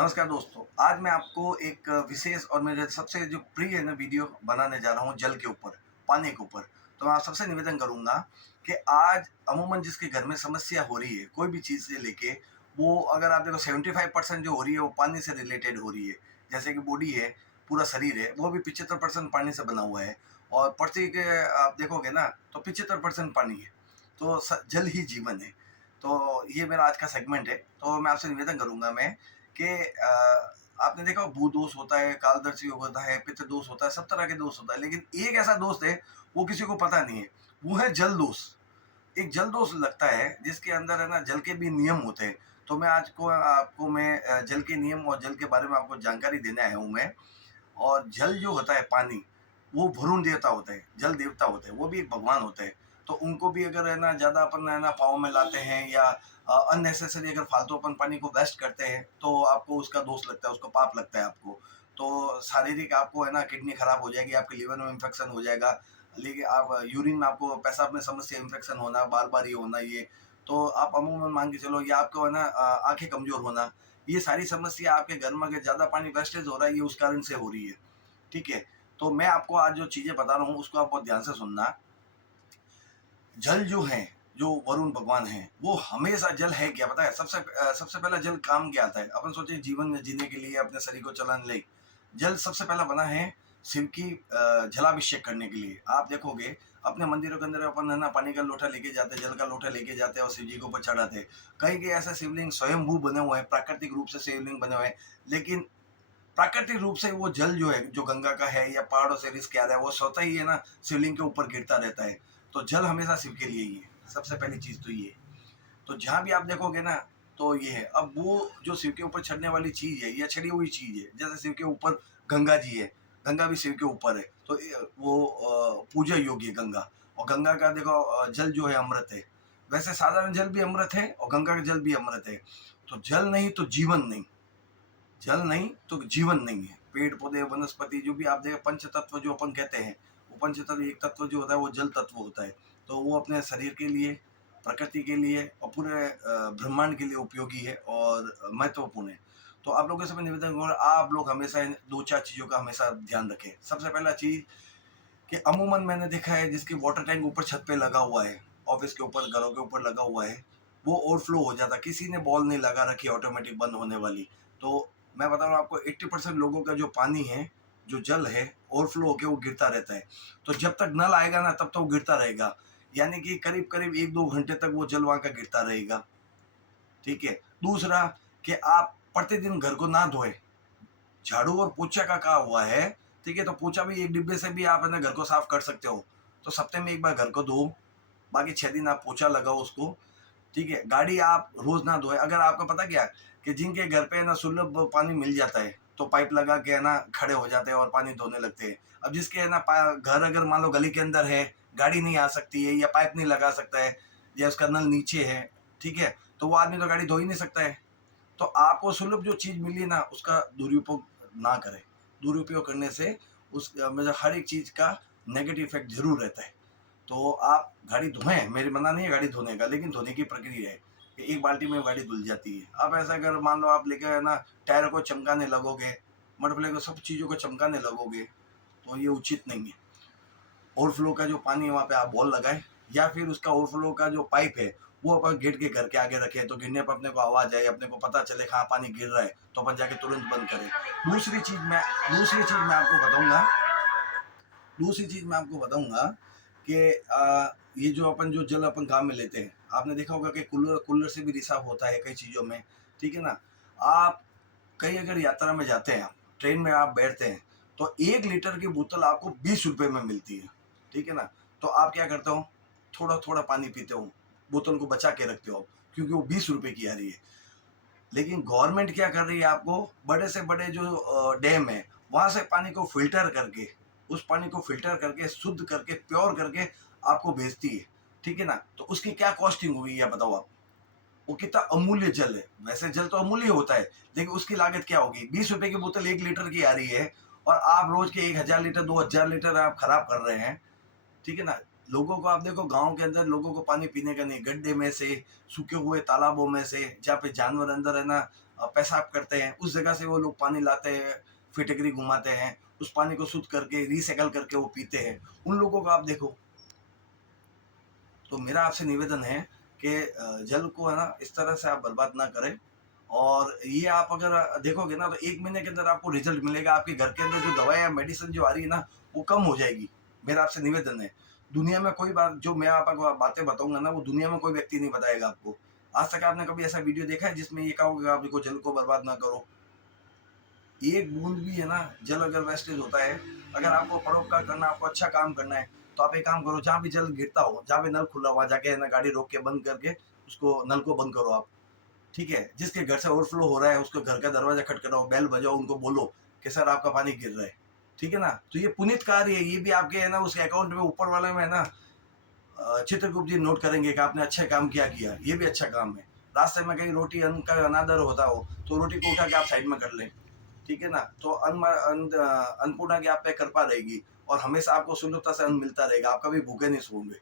नमस्कार दोस्तों, आज मैं आपको एक विशेष और मेरे सबसे जो प्रिय है ना वीडियो बनाने जा रहा हूँ जल के ऊपर, पानी के ऊपर। तो मैं आप सबसे निवेदन करूँगा कि आज अमूमन जिसके घर में समस्या हो रही है, कोई भी चीज़ से लेके, वो अगर आप देखो 75% जो हो रही है वो पानी से रिलेटेड हो रही है। जैसे कि बॉडी है, पूरा शरीर है, वो भी 75% पानी से बना हुआ है और पृथ्वी के आप देखोगे ना तो 75% पानी है। तो जल ही जीवन है। तो ये मेरा आज का सेगमेंट है। तो मैं आपसे निवेदन करूँगा कि आपने देखा भू दोष होता है, कालदर्शी होता है, पितृ दोष होता है, सब तरह के दोष होता है, लेकिन एक ऐसा दोष है वो किसी को पता नहीं है, वो है जल दोष। एक जल दोष लगता है जिसके अंदर है ना जल के भी नियम होते हैं। तो मैं आज को आपको मैं जल के नियम और जल के बारे में आपको जानकारी देने आया हूँ मैं। और जल जो होता है पानी, वो वरुण देवता होते हैं, जल देवता होते हैं, वो भी एक भगवान होते हैं। तो उनको भी अगर है ना ज़्यादा अपन है ना पाँव में लाते हैं या अननेसेसरी अगर फालतू अपन पानी को वेस्ट करते हैं तो आपको उसका दोष लगता है, उसको पाप लगता है आपको। तो शारीरिक आपको है ना किडनी खराब हो जाएगी, आपके लिवर में इन्फेक्शन हो जाएगा, लेकिन आप यूरिन में आपको पेशाब में समस्या इन्फेक्शन होना, बार बार ये होना ये। तो आप अमूमन मान के चलो या आपको है ना आंखें कमजोर होना, ये सारी समस्या आपके घर में अगर ज़्यादा पानी वेस्टेज हो रहा है ये उस कारण से हो रही है। ठीक है। तो मैं आपको आज जो चीज़ें बता रहा हूँ उसको आप बहुत ध्यान से सुनना। जल जो है, जो वरुण भगवान हैं, वो हमेशा जल है क्या पता है? सबसे पहला जल काम क्या आता है? अपन सोचे जीवन में जीने के लिए अपने शरीर को चलाने ले, जल सबसे पहला बना है शिव की जलाभिषेक करने के लिए। आप देखोगे अपने मंदिरों के अंदर अपन है ना पानी का लोटा लेके जाते हैं, जल का लोटा लेके जाते हैं और शिव जी के ऊपर चढ़ाते हैं। कई के ऐसे शिवलिंग स्वयंभू बने हुए हैं, प्राकृतिक रूप से शिवलिंग बने हुए हैं, लेकिन प्राकृतिक रूप से वो जल जो है, जो गंगा का है या पहाड़ों से रिस के आ रहा है, वो स्वतः ही है ना शिवलिंग के ऊपर गिरता रहता है। तो जल हमेशा शिव के लिए ही है, सबसे पहली चीज तो ये है। तो जहां भी आप देखोगे ना तो ये है। अब वो जो शिव के ऊपर चढ़ने वाली चीज है या चढ़ी हुई चीज है, जैसे शिव के ऊपर गंगा जी है, गंगा भी शिव के ऊपर है, तो वो पूजा योग्य है गंगा। और गंगा का देखो जल जो है अमृत है। वैसे साधारण जल भी अमृत है और गंगा का जल भी अमृत है। तो जल नहीं तो जीवन नहीं, जल नहीं तो जीवन नहीं है। पेड़ पौधे वनस्पति जो भी आप देखें, पंच तत्व जो अपन कहते हैं, वो पंच तत्व एक तत्व जो होता है वो जल तत्व होता है। तो वो अपने शरीर के लिए, प्रकृति के लिए और पूरे ब्रह्मांड के लिए उपयोगी है और महत्वपूर्ण है। तो आप लोगों से मैं निवेदन करूँगा, आप लोग हमेशा इन दो चार चीज़ों का हमेशा ध्यान रखें। सबसे पहला चीज़ कि अमूमन मैंने देखा है जिसकी वाटर टैंक ऊपर छत पे लगा हुआ है, ऑफिस के ऊपर, घरों के ऊपर लगा हुआ है, वो ओवरफ्लो हो जाता है। किसी ने बॉल नहीं लगा रखी ऑटोमेटिक बंद होने वाली। तो मैं बता रहा हूँ आपको 80% लोगों का जो पानी है, जो जल है, ओवरफ्लो होके वो गिरता रहता है। तो जब तक नल आएगा ना तब तक वो गिरता रहेगा। यानी कि करीब करीब 1-2 घंटे तक वो जल वहाँ का गिरता रहेगा। ठीक है। दूसरा कि आप प्रतिदिन घर को ना धोए, झाड़ू और पोछा का कहा हुआ है। ठीक है। तो पोछा भी एक डिब्बे से भी आप है ना घर को साफ कर सकते हो। तो सप्ताह में एक बार घर को धो, बाकी 6 दिन आप पोछा लगाओ उसको। ठीक है। गाड़ी आप रोज ना धोए। अगर आपको पता क्या है कि जिनके घर पे है ना सुलभ पानी मिल जाता है तो पाइप लगा के है ना खड़े हो जाते हैं और पानी धोने लगते हैं। अब जिसके है ना घर अगर मान लो गली के अंदर है, गाड़ी नहीं आ सकती है या पाइप नहीं लगा सकता है या उसका नल नीचे है, ठीक है, तो वो आदमी तो गाड़ी धो ही नहीं सकता है। तो आपको सुलभ जो चीज़ मिली ना उसका दुरुपयोग ना करें। दुरुपयोग करने से उस मतलब हर एक चीज़ का नेगेटिव इफेक्ट जरूर रहता है। तो आप गाड़ी धोएं, मेरी मना नहीं है गाड़ी धोने का, लेकिन धोने की प्रक्रिया है कि एक बाल्टी में गाड़ी धुल जाती है। आप ऐसा अगर मान लो आप लेके है ना टायर को चमकाने लगोगे, मटफले को, सब चीज़ों को चमकाने लगोगे, तो ये उचित नहीं है। ओवरफ्लो का जो पानी है वहाँ पे आप बॉल लगाएं या फिर उसका ओवरफ्लो का जो पाइप है वो अपन गेट के घर के आगे रखें, तो गिरने पर अपने को आवाज़ आए, अपने को पता चले कहाँ पानी गिर रहा है, तो अपन जाके तुरंत बंद करें। दूसरी चीज़ मैं आपको बताऊंगा दूसरी चीज़ मैं आपको बताऊंगा कि ये जो अपन जो जल अपन काम में लेते हैं, आपने देखा होगा कि कूलर कूलर से भी रिसाव होता है कई चीज़ों में। ठीक है ना। आप कहीं अगर यात्रा में जाते हैं, आप ट्रेन में आप बैठते हैं, तो 1 लीटर की बोतल आपको 20 रुपए में मिलती है। ठीक है ना। तो आप क्या करते हो, थोड़ा थोड़ा पानी पीते हो, बोतल को बचा के रखते हो क्योंकि वो 20 रुपए की आ रही है। लेकिन गवर्नमेंट क्या कर रही है, आपको बड़े से बड़े जो डैम है वहां से पानी को फिल्टर करके, उस पानी को फिल्टर करके शुद्ध करके प्योर करके आपको भेजती है। ठीक है ना। तो उसकी क्या कॉस्टिंग हुई है बताओ आप। वो कितना अमूल्य जल है। वैसे जल तो अमूल्य होता है, लेकिन उसकी लागत क्या होगी? 20 रुपए की बोतल 1 लीटर की आ रही है और आप रोज के 1,000 लीटर 2,000 लीटर आप खराब कर रहे हैं। ठीक है ना। लोगों को आप देखो, गांव के अंदर लोगों को पानी पीने का नहीं, गड्ढे में से, सूखे हुए तालाबों में से, जहाँ पे जानवर अंदर है ना पेशाब करते हैं, उस जगह से वो लोग पानी लाते हैं, फिटकरी घुमाते हैं, उस पानी को शुद्ध करके रिसाइकल करके वो पीते हैं। उन लोगों को आप देखो। तो मेरा आपसे निवेदन है कि जल को है ना इस तरह से आप बर्बाद ना करें। और ये आप अगर देखोगे ना तो 1 महीने के अंदर आपको रिजल्ट मिलेगा। आपके घर के अंदर जो दवाएँ या मेडिसिन जो आ रही है ना, वो कम हो जाएगी। मेरा आपसे निवेदन है। दुनिया में कोई बात जो मैं आपको बातें बताऊँगा ना, वो दुनिया में कोई व्यक्ति नहीं बताएगा आपको। आज तक आपने कभी ऐसा वीडियो देखा है जिसमें ये कहा होगा कि आप देखो जल को बर्बाद ना करो? एक बूंद भी है ना जल अगर वेस्टेज होता है, अगर आपको परोपकार करना, आपको अच्छा काम करना है, तो आप एक काम करो, जहाँ भी जल गिरता हो, जहाँ भी नल खुला वहाँ जाके है ना गाड़ी रोक के बंद करके उसको नल को बंद करो आप। ठीक है? जिसके घर से ओवरफ्लो हो रहा है उसको घर का दरवाजा खटखटाओ, बेल बजाओ, उनको बोलो कि सर आपका पानी गिर रहा है। ठीक है ना? तो ये पुनीत कार्य है, ये भी आपके है ना उसके अकाउंट में ऊपर वाले में है ना चित्रगुप्त जी नोट करेंगे कि आपने अच्छा काम क्या किया, ये भी अच्छा काम है। रास्ते में कहीं रोटी अन्न का अनादर होता हो, तो रोटी को उठा के आप साइड में कर लें। ठीक है ना? तो अन्नपूर्णा की आप पे कृपा रहेगी और हमेशा आपको सुलभता से अन्न मिलता रहेगा, आप कभी भूखे नहीं सोओगे।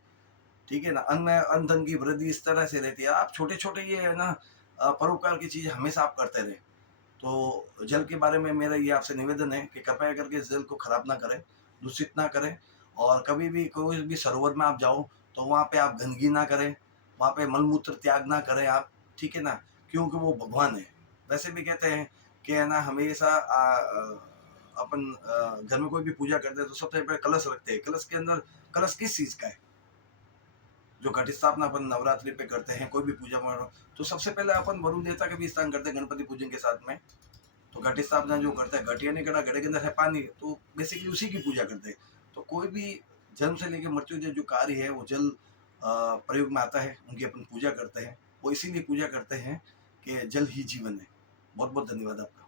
ठीक है ना? अन्न धन की वृद्धि इस तरह से रहती है। आप छोटे-छोटे ये है ना परोपकार की चीज़ें हमेशा आप करते रहें। तो जल के बारे में मेरा ये आपसे निवेदन है कि कृपया करके इस जल को खराब ना करें, दूषित ना करें। और कभी भी कोई भी सरोवर में आप जाओ तो वहाँ पे आप गंदगी ना करें, वहाँ पे मल-मूत्र त्याग ना करें आप, ठीक है ना? क्योंकि वो भगवान है। वैसे भी कहते हैं कि है ना हमेशा अपन घर में कोई भी पूजा करते हैं तो सबसे पहले कलश रखते हैं। कलश के अंदर कलश किस चीज़ का है? जो घट स्थापना अपन नवरात्रि पे करते हैं, कोई भी पूजा मानो, तो सबसे पहले अपन वरुण देवता का भी स्थान करते हैं गणपति पूजन के साथ में। तो घट स्थापना जो करता है, घट यानी घड़ा, घड़े के अंदर है पानी, तो बेसिकली उसी की पूजा करते हैं। तो कोई भी जन्म से लेके मृत्यु तक जो कार्य है वो जल प्रयोग में आता है, उनकी अपन पूजा करते हैं। वो इसीलिए पूजा करते हैं कि जल ही जीवन है। बहुत बहुत धन्यवाद आपका।